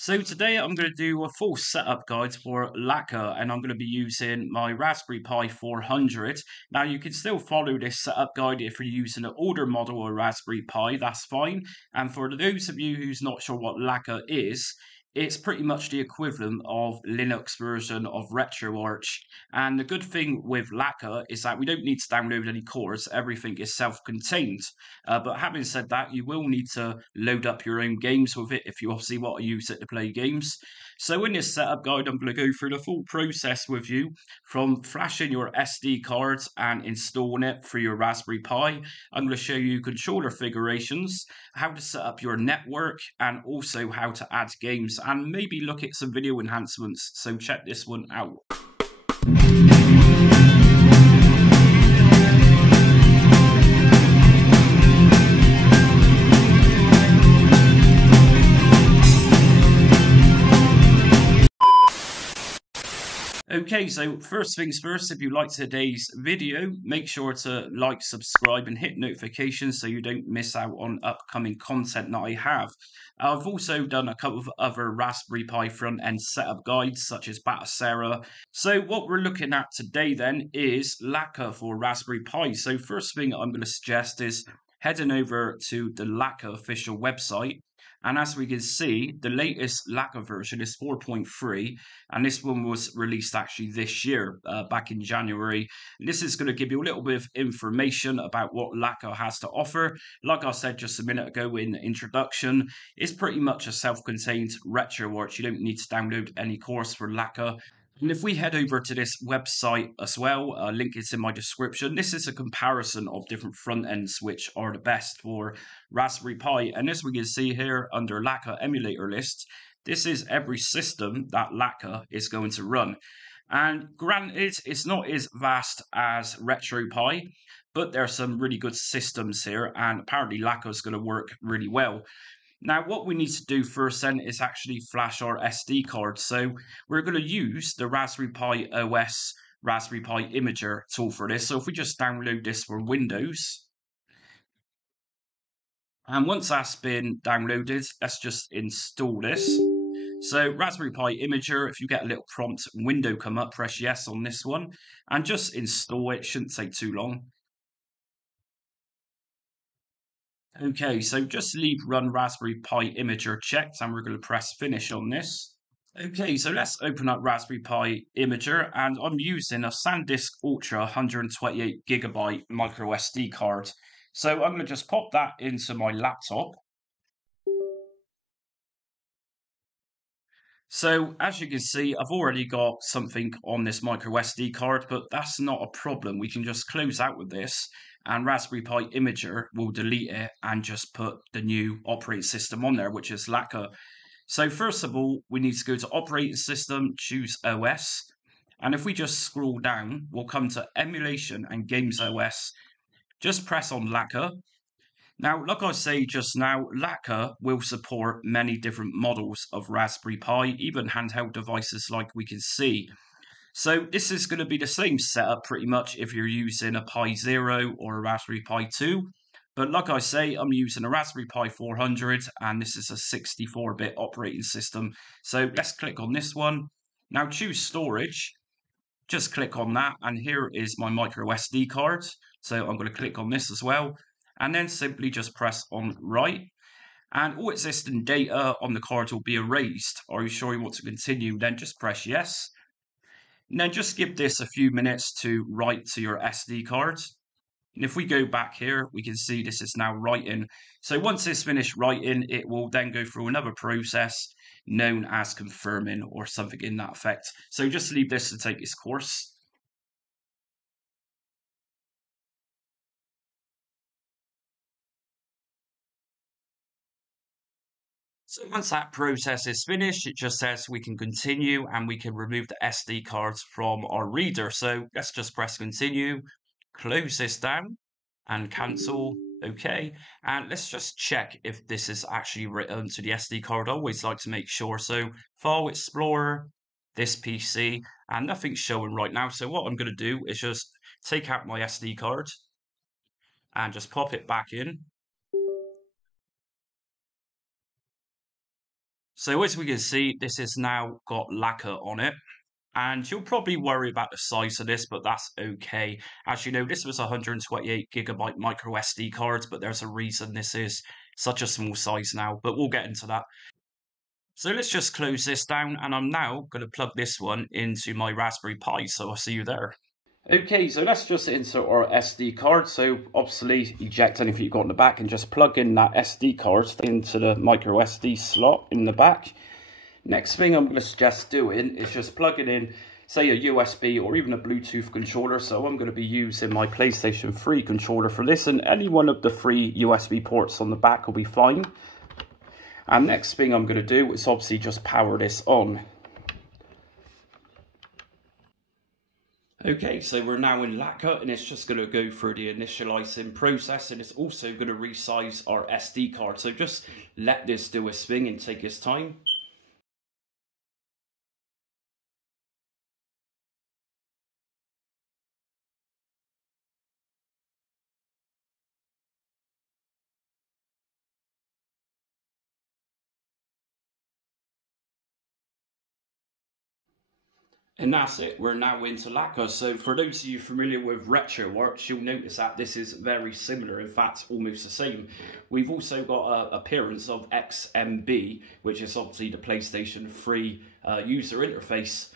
So today I'm going to do a full setup guide for Lakka, and I'm going to be using my Raspberry Pi 400. Now you can still follow this setup guide if you're using an older model of Raspberry Pi, that's fine. And for those of you who's not sure what Lakka is, it's pretty much the equivalent of Linux version of RetroArch. And the good thing with Lakka is that we don't need to download any cores, everything is self-contained. But having said that, you will need to load up your own games with it if you obviously want to use it to play games. So in this setup guide, I'm going to go through the full process with you from flashing your SD cards and installing it for your Raspberry Pi. I'm going to show you controller configurations, how to set up your network, and also how to add games and maybe look at some video enhancements. So check this one out. Okay, so first things first, if you liked today's video, make sure to like, subscribe, and hit notifications so you don't miss out on upcoming content that I have. I've also done a couple of other Raspberry Pi front-end setup guides, such as Batacera. So what we're looking at today then is Lakka for Raspberry Pi. So first thing I'm going to suggest is heading over to the Lakka official website. And as we can see, the latest Lakka version is 4.3, and this one was released actually this year, back in January. And this is going to give you a little bit of information about what Lakka has to offer. Like I said just a minute ago in the introduction, it's pretty much a self-contained RetroArch. You don't need to download any course for Lakka. And if we head over to this website as well, link is in my description. This is a comparison of different front ends which are the best for Raspberry Pi. And as we can see here under Lakka emulator list, this is every system that Lakka is going to run. And granted, it's not as vast as RetroPie, but there are some really good systems here, and apparently Lakka is going to work really well. Now, what we need to do first then is actually flash our SD card. So we're going to use the Raspberry Pi OS Raspberry Pi Imager tool for this. So if we just download this for Windows, and once that's been downloaded, let's just install this. So Raspberry Pi Imager, if you get a little prompt window come up, press yes on this one, and just install it. Shouldn't take too long. Okay, so just leave Run Raspberry Pi Imager checked, and we're going to press finish on this. Okay, so let's open up Raspberry Pi Imager, and I'm using a SanDisk Ultra 128GB micro SD card. So I'm going to just pop that into my laptop. So as you can see, I've already got something on this micro SD card, but that's not a problem. We can just close out with this, and Raspberry Pi Imager will delete it and just put the new operating system on there, which is Lakka. So first of all, we need to go to operating system, choose OS. And if we just scroll down, we'll come to emulation and games OS. Just press on Lakka. Now, like I say just now, Lakka will support many different models of Raspberry Pi, even handheld devices like we can see. So this is going to be the same setup pretty much if you're using a Pi Zero or a Raspberry Pi 2. But like I say, I'm using a Raspberry Pi 400, and this is a 64-bit operating system. So let's click on this one. Now choose storage. Just click on that, and here is my micro SD card. So I'm going to click on this as well, and then simply just press on write. And all existing data on the card will be erased. Are you sure you want to continue? Then just press yes. And then just give this a few minutes to write to your SD card. And if we go back here, we can see this is now writing. So once it's finished writing, it will then go through another process known as confirming or something in that effect. So just leave this to take its course. So once that process is finished, it just says we can continue and we can remove the SD cards from our reader. So let's just press continue, close this down and cancel. Okay. And let's just check if this is actually written to the SD card. I always like to make sure. So File Explorer, this PC, and nothing's showing right now. So what I'm going to do is just take out my SD card and just pop it back in. So as we can see, this has now got Lakka on it. And you'll probably worry about the size of this, but that's okay. As you know, this was 128GB micro SD cards, but there's a reason this is such a small size now, but we'll get into that. So let's just close this down, and I'm now going to plug this one into my Raspberry Pi, so I'll see you there. Okay, so let's just insert our SD card. So obviously eject anything you've got in the back and just plug in that SD card into the micro SD slot in the back. Next thing I'm going to suggest doing is just plugging in, say, a USB or even a Bluetooth controller. So I'm going to be using my PlayStation 3 controller for this, and any one of the 3 USB ports on the back will be fine. And next thing I'm going to do is obviously just power this on. Okay, so we're now in Lakka, and it's just going to go through the initializing process, and it's also going to resize our SD card. So just let this do its thing and take its time. And that's it, we're now into Lakka. So for those of you familiar with RetroArch, you'll notice that this is very similar, in fact almost the same. We've also got an appearance of XMB, which is obviously the PlayStation 3 user interface.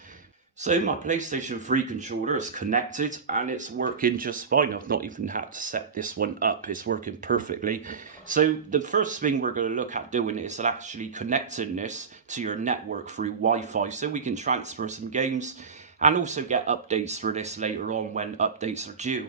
So my PlayStation 3 controller is connected and it's working just fine. I've not even had to set this one up, it's working perfectly. So the first thing we're going to look at doing is actually connecting this to your network through Wi-Fi, so we can transfer some games and also get updates for this later on when updates are due.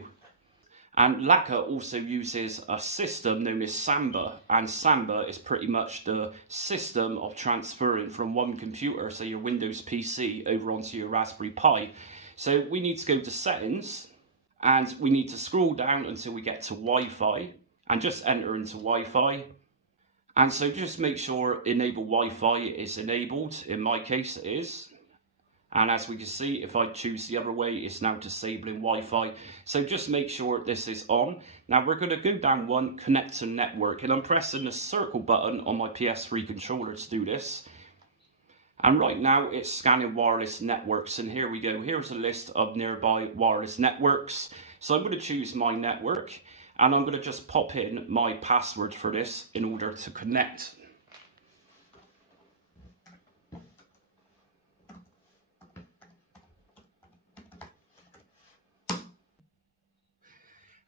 And Lakka also uses a system known as Samba, and Samba is pretty much the system of transferring from one computer, say your Windows PC, over onto your Raspberry Pi. So we need to go to settings, and we need to scroll down until we get to Wi-Fi, and just enter into Wi-Fi. And so just make sure enable Wi-Fi is enabled. In my case it is. And as we can see, if I choose the other way, it's now disabling Wi-Fi. So just make sure this is on. Now we're going to go down one, connect to network, and I'm pressing the circle button on my PS3 controller to do this. And right now it's scanning wireless networks, and here we go. Here's a list of nearby wireless networks. So I'm going to choose my network, and I'm going to just pop in my password for this in order to connect.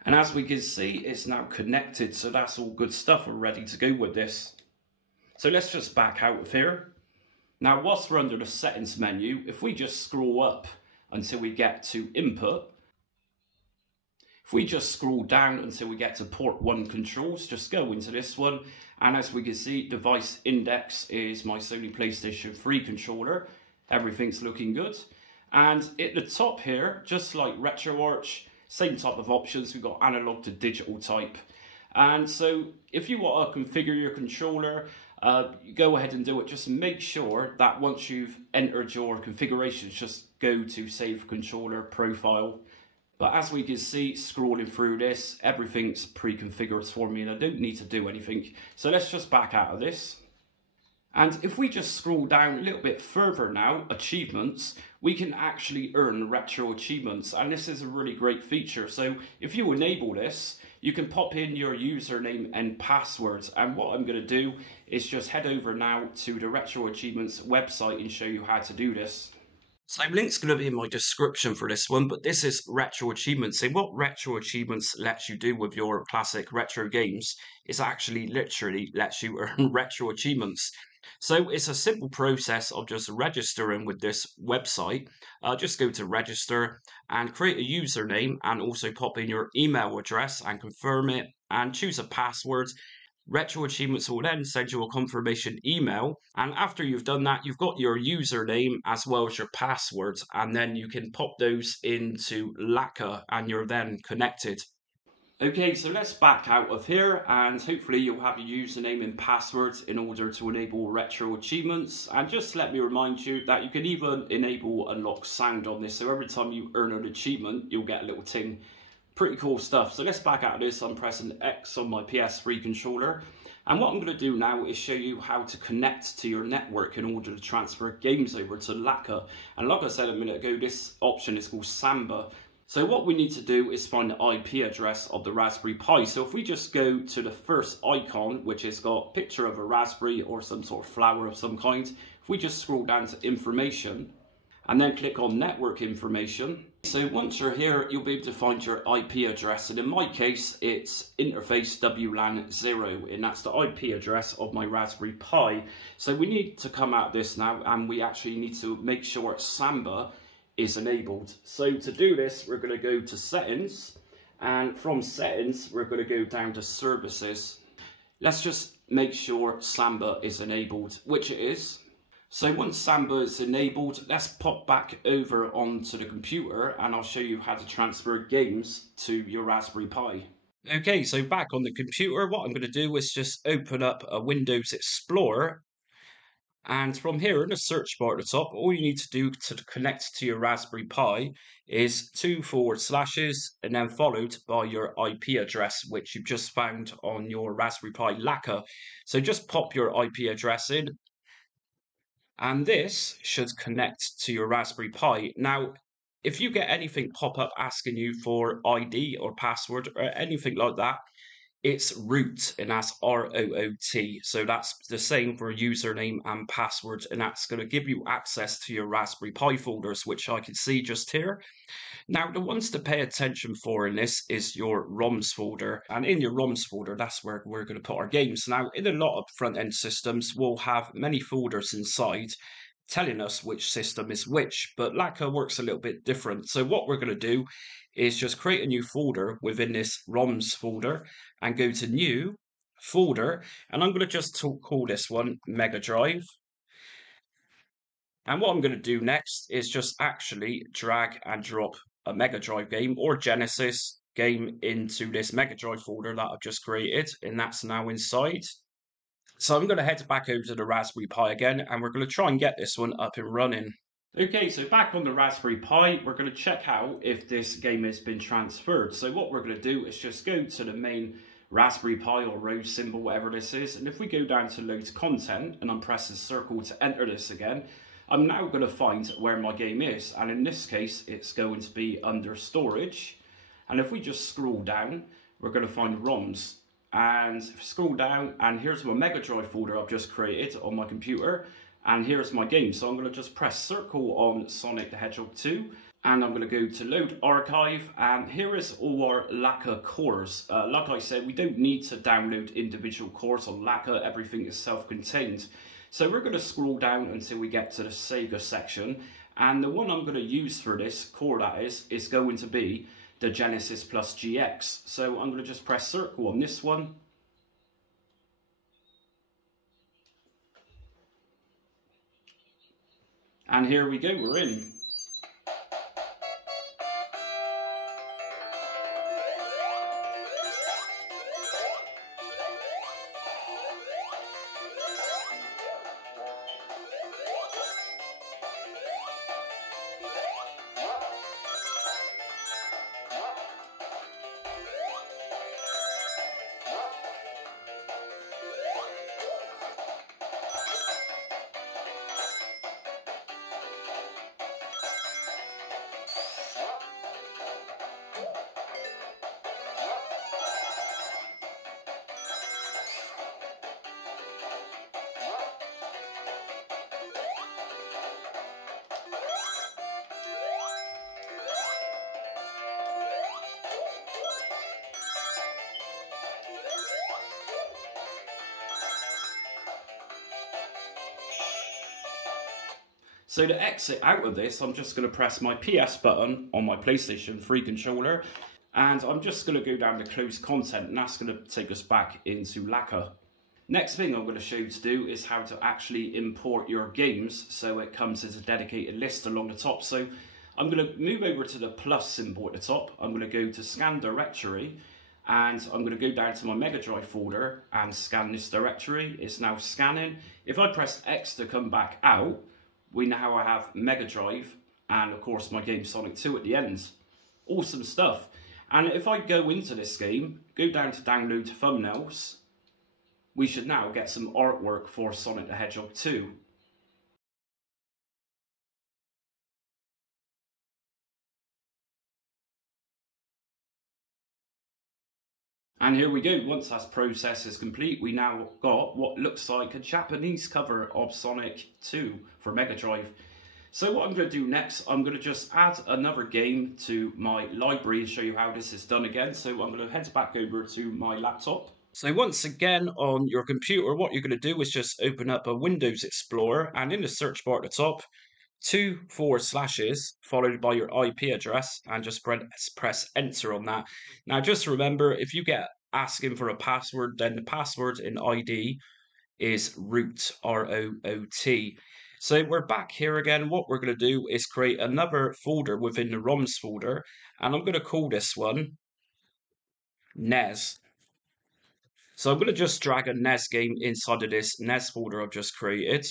And as we can see, it's now connected, so that's all good stuff. We're ready to go with this. So let's just back out of here. Now, whilst we're under the settings menu, if we just scroll up until we get to input, if we just scroll down until we get to port 1 controls, just go into this one. And as we can see, device index is my Sony PlayStation 3 controller. Everything's looking good. And at the top here, just like RetroArch, same type of options. We've got analog to digital type. And so if you want to configure your controller, go ahead and do it. Just make sure that once you've entered your configurations, just go to save controller profile. But as we can see, scrolling through this, everything's pre-configured for me and I don't need to do anything. So let's just back out of this. And if we just scroll down a little bit further now, achievements, we can actually earn retro achievements. And this is a really great feature. So if you enable this, you can pop in your username and passwords. And what I'm going to do is just head over now to the Retro Achievements website and show you how to do this. So link's going to be in my description for this one, but this is Retro Achievements. So what Retro Achievements lets you do with your classic retro games is actually literally lets you earn retro achievements. So it's a simple process of just registering with this website. Just go to register and create a username and also pop in your email address and confirm it and choose a password. Retro Achievements will then send you a confirmation email, and after you've done that, you've got your username as well as your password, and then you can pop those into Lakka and you're then connected. Okay, so let's back out of here, and hopefully you'll have your username and password in order to enable Retro Achievements. And just let me remind you that you can even enable unlock sound on this, so every time you earn an achievement, you'll get a little ting. Pretty cool stuff. So let's back out of this. I'm pressing X on my PS3 controller. And what I'm going to do now is show you how to connect to your network in order to transfer games over to Lakka. And like I said a minute ago, this option is called Samba. So what we need to do is find the IP address of the Raspberry Pi. So if we just go to the first icon, which has got a picture of a raspberry or some sort of flower of some kind, if we just scroll down to information and then click on network information. So once you're here, you'll be able to find your IP address. And in my case, it's interface WLAN 0, and that's the IP address of my Raspberry Pi. So we need to come out of this now, and we actually need to make sure Samba is enabled. So to do this, we're going to go to settings, and from settings we're going to go down to services. Let's just make sure Samba is enabled, which it is. So once Samba is enabled, let's pop back over onto the computer and I'll show you how to transfer games to your Raspberry Pi. Okay, so back on the computer, what I'm going to do is just open up a Windows Explorer. And from here in the search bar at the top, all you need to do to connect to your Raspberry Pi is 2// and then followed by your IP address, which you've just found on your Raspberry Pi Lakka. So just pop your IP address in, and this should connect to your Raspberry Pi. Now, if you get anything pop up asking you for ID or password or anything like that, it's root, and that's ROOT. So that's the same for username and password, and that's going to give you access to your Raspberry Pi folders, which I can see just here. Now, the ones to pay attention for in this is your ROMs folder. And in your ROMs folder, that's where we're going to put our games. Now, in a lot of front-end systems, we'll have many folders inside telling us which system is which, but Lakka works a little bit different. So what we're going to do is just create a new folder within this ROMs folder and go to new folder, and I'm going to just call this one Mega Drive. And what I'm going to do next is just actually drag and drop a Mega Drive game or Genesis game into this Mega Drive folder that I've just created, and that's now inside. So I'm going to head back over to the Raspberry Pi again, and we're going to try and get this one up and running. Okay, so back on the Raspberry Pi, we're going to check out if this game has been transferred. So what we're going to do is just go to the main Raspberry Pi or rose symbol, whatever this is, and if we go down to load content and I'm pressing circle to enter this again, I'm now going to find where my game is, and in this case it's going to be under storage. And if we just scroll down, we're going to find ROMs, and scroll down, and here's my Mega Drive folder I've just created on my computer, and here's my game. So I'm going to just press circle on Sonic the Hedgehog 2, and I'm going to go to load archive, and here is all our Lakka cores. Like I said, we don't need to download individual cores on Lakka, everything is self-contained. So we're going to scroll down until we get to the Sega section, and the one I'm going to use for this core, that is going to be the Genesis plus GX. So I'm going to just press circle on this one. And here we go, we're in. So to exit out of this, I'm just going to press my PS button on my PlayStation 3 controller, and I'm just going to go down to close content, and that's going to take us back into Lakka. Next thing I'm going to show you to do is how to actually import your games so it comes as a dedicated list along the top. So I'm going to move over to the plus symbol at the top. I'm going to go to scan directory, and I'm going to go down to my Mega Drive folder and scan this directory. It's now scanning. If I press X to come back out, we now have Mega Drive and of course my game Sonic 2 at the end. Awesome stuff. And if I go into this game, go down to download thumbnails, we should now get some artwork for Sonic the Hedgehog 2. And here we go. Once that process is complete, we now got what looks like a Japanese cover of Sonic 2 for Mega Drive. So what I'm going to do next, I'm going to just add another game to my library and show you how this is done again. So I'm going to head back over to my laptop. So once again on your computer, what you're going to do is just open up a Windows Explorer, and in the search bar at the top, 2// followed by your IP address, and just press enter on that. Now just remember, if you get asking for a password, then the password in ID is root, ROOT. So we're back here again. What we're going to do is create another folder within the ROMs folder, and I'm going to call this one NES. So I'm going to just drag a NES game inside of this NES folder I've just created.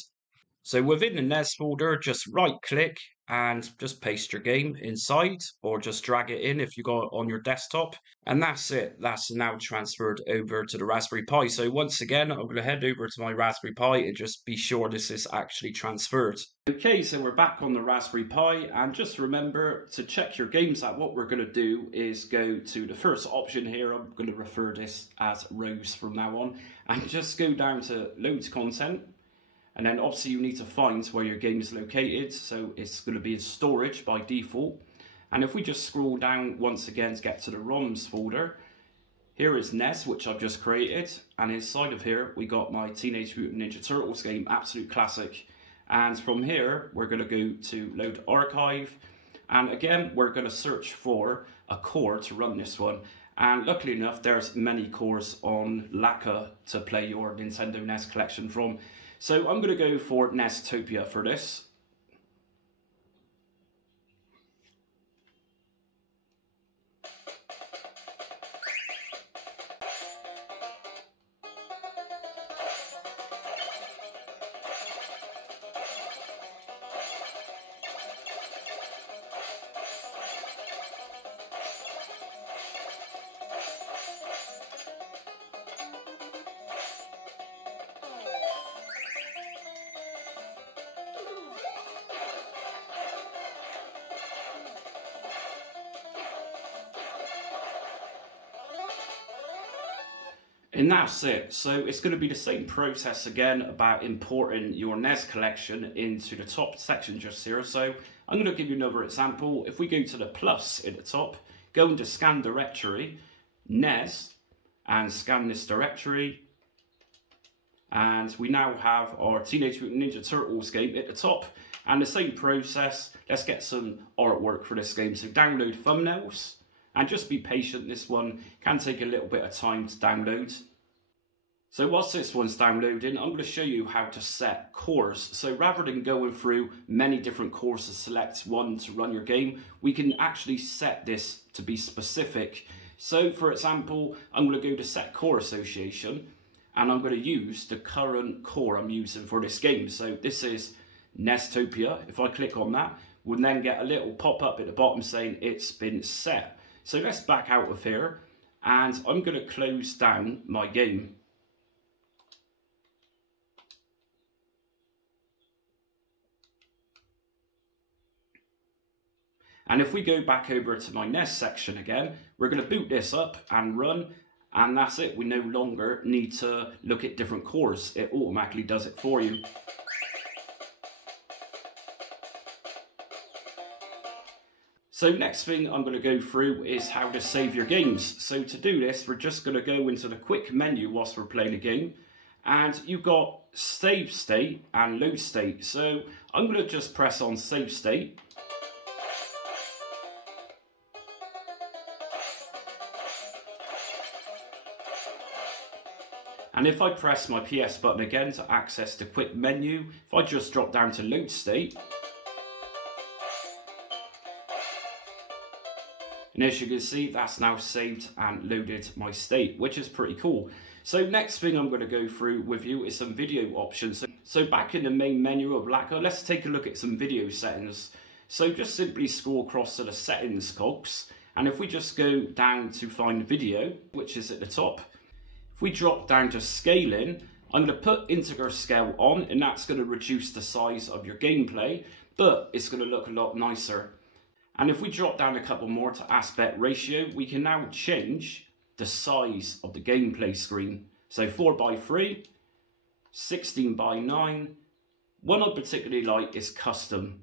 So within the NES folder, just right click and just paste your game inside, or just drag it in if you got it on your desktop. And that's it. That's now transferred over to the Raspberry Pi. So once again, I'm going to head over to my Raspberry Pi and just be sure this is actually transferred. Okay, so we're back on the Raspberry Pi, and just remember to check your games out. What we're going to do is go to the first option here. I'm going to refer this as rows from now on, and just go down to load content. And then obviously you need to find where your game is located, so it's going to be in storage by default. And if we just scroll down once again to get to the ROMs folder, here is NES, which I've just created, and inside of here we got my Teenage Mutant Ninja Turtles game, absolute classic. And from here we're going to go to load archive, and again we're going to search for a core to run this one. And luckily enough, there's many cores on Lakka to play your Nintendo NES collection from. So I'm going to go for Nestopia for this. And that's it. So it's going to be the same process again about importing your NES collection into the top section just here. So I'm going to give you another example. If we go to the plus at the top, go into scan directory, NES, and scan this directory. And we now have our Teenage Mutant Ninja Turtles game at the top. And the same process, let's get some artwork for this game. So download thumbnails. And just be patient, this one can take a little bit of time to download. So whilst this one's downloading, I'm going to show you how to set cores. So rather than going through many different cores to select one to run your game, we can actually set this to be specific. So for example, I'm going to go to set core association, and I'm going to use the current core I'm using for this game. So this is Nestopia. If I click on that, we'll then get a little pop-up at the bottom saying it's been set. So let's back out of here, and I'm going to close down my game. And if we go back over to my NES section again, we're going to boot this up and run, and that's it. We no longer need to look at different cores. It automatically does it for you. So next thing I'm going to go through is how to save your games. So to do this, we're just going to go into the quick menu whilst we're playing a game. And you've got save state and load state. So I'm going to just press on save state. And if I press my PS button again to access the quick menu, if I just drop down to load state, and as you can see, that's now saved and loaded my state, which is pretty cool. So next thing I'm going to go through with you is some video options. So back in the main menu of Lakka, let's take a look at some video settings. So just simply scroll across to the settings cogs, and if we just go down to find video, which is at the top, If we drop down to scaling, I'm going to put integer scale on, and that's going to reduce the size of your gameplay, but it's going to look a lot nicer. And if we drop down a couple more to aspect ratio, we can now change the size of the gameplay screen. So 4:3, 16:9. One I particularly like is custom.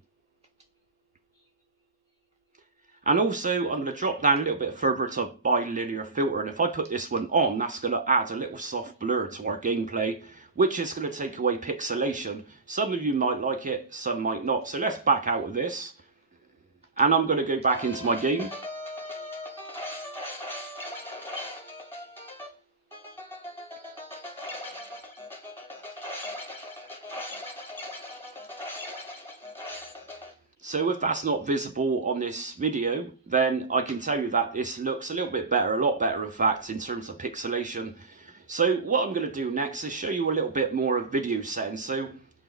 And also I'm going to drop down a little bit further to bilinear filter, and if I put this one on, that's going to add a little soft blur to our gameplay, which is going to take away pixelation. Some of you might like it, some might not. So let's back out of this, and I'm going to go back into my game. So if that's not visible on this video, then I can tell you that this looks a little bit better, a lot better in fact, in terms of pixelation. So what I'm going to do next is show you a little bit more of video settings. So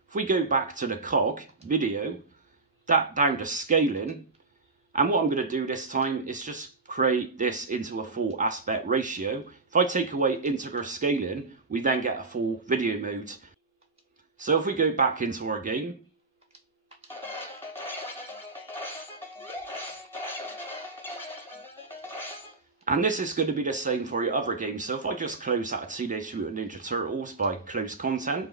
if we go back to the cog, video, that down to scaling, and what I'm going to do this time is just create this into a full aspect ratio. If I take away integer scaling, we then get a full video mode. So if we go back into our game, and this is going to be the same for your other games. So if I just close out Teenage Mutant Ninja Turtles by close content,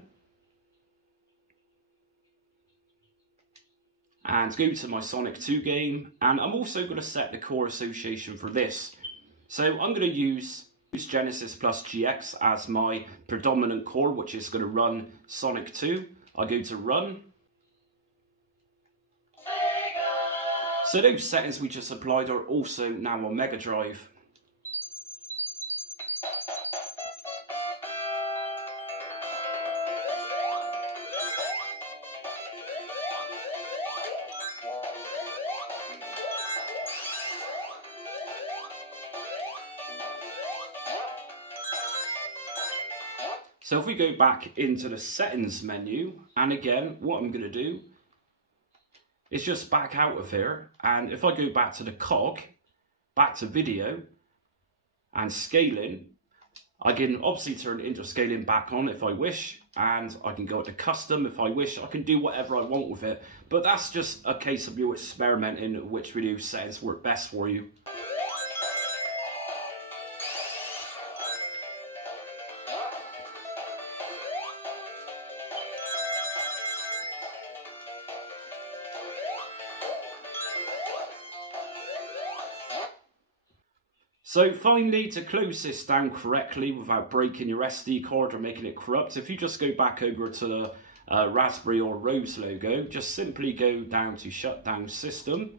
and go to my Sonic 2 game, and I'm also going to set the core association for this. So I'm going to use Genesis plus GX as my predominant core, which is going to run Sonic 2. I go to run. So those settings we just applied are also now on Mega Drive. So if we go back into the settings menu, and again, what I'm going to do is just back out of here. And if I go back to the cog, back to video and scaling, I can obviously turn interscaling back on if I wish, and I can go to custom if I wish. I can do whatever I want with it, but that's just a case of you experimenting which video settings work best for you. So finally, to close this down correctly without breaking your SD card or making it corrupt, if you just go back over to the Raspberry or Rose logo, just simply go down to Shutdown System,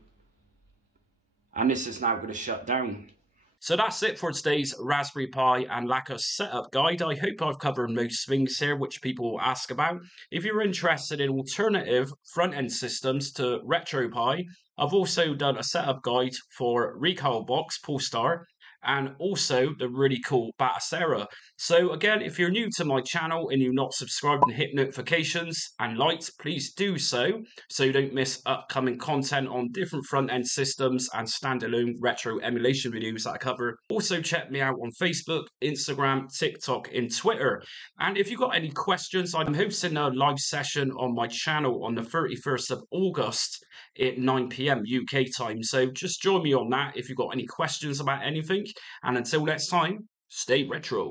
and this is now going to shut down. So that's it for today's Raspberry Pi and Lakka setup guide. I hope I've covered most things here which people will ask about. If you're interested in alternative front-end systems to RetroPie, I've also done a setup guide for Recalbox Polestar, and also the really cool Batacera. So again, if you're new to my channel and you're not subscribed and hit notifications and liked, please do so you don't miss upcoming content on different front-end systems and standalone retro emulation videos that I cover. Also check me out on Facebook, Instagram, TikTok and Twitter. And if you've got any questions, I'm hosting a live session on my channel on the 31st of August at 9 PM UK time. So just join me on that if you've got any questions about anything. And until next time, stay retro.